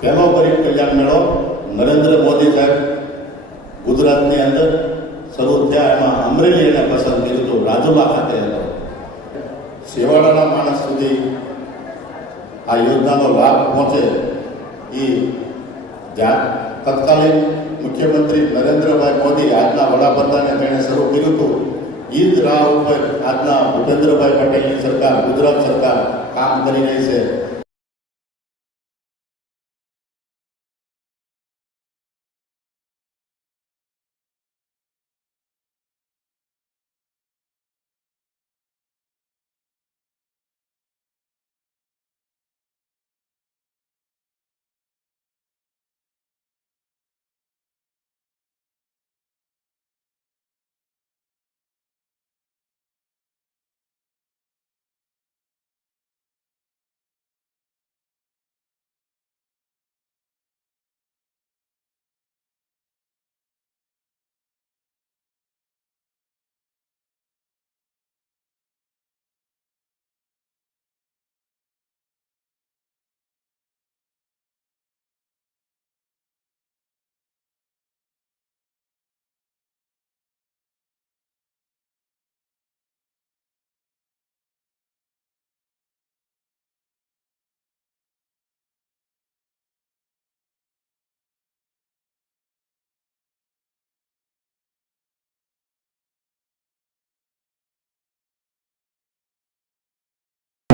પહેલો ગરીબ કલ્યાણ મેળો નરેન્દ્ર મોદી સાહેબ ગુજરાતની અંદર શરૂ થયા, એમાં અમરેલી એને પસંદ કર્યું હતું, રાજુલા ખાતે હતો. છેવાડાના માણસ સુધી આ યોજનાનો લાભ પહોંચે એ તત્કાલીન મુખ્યમંત્રી નરેન્દ્રભાઈ મોદી, આજના વડાપ્રધાને તેણે શરૂ કર્યું હતું. એ જ રાહ ઉપર આજના ભૂપેન્દ્રભાઈ પટેલની સરકાર, ગુજરાત સરકાર કામ કરી રહી છે.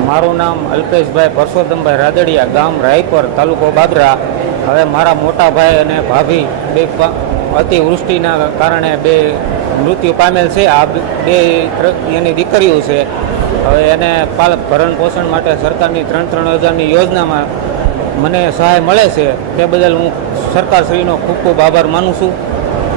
મારું નામ અલ્પેશભાઈ પરસોત્તમભાઈ રાદડિયા, ગામ રાયપર, તાલુકો બાબરા. હવે મારા મોટા ભાઈ અને ભાભી બે અતિવૃષ્ટિના કારણે બે મૃત્યુ પામેલ છે. આ બે એની દીકરીઓ છે. હવે એને ભરણ પોષણ માટે સરકારની 3,000ની યોજનામાં મને સહાય મળે છે. તે બદલ હું સરકારશ્રીનો ખૂબ ખૂબ આભાર માનું છું.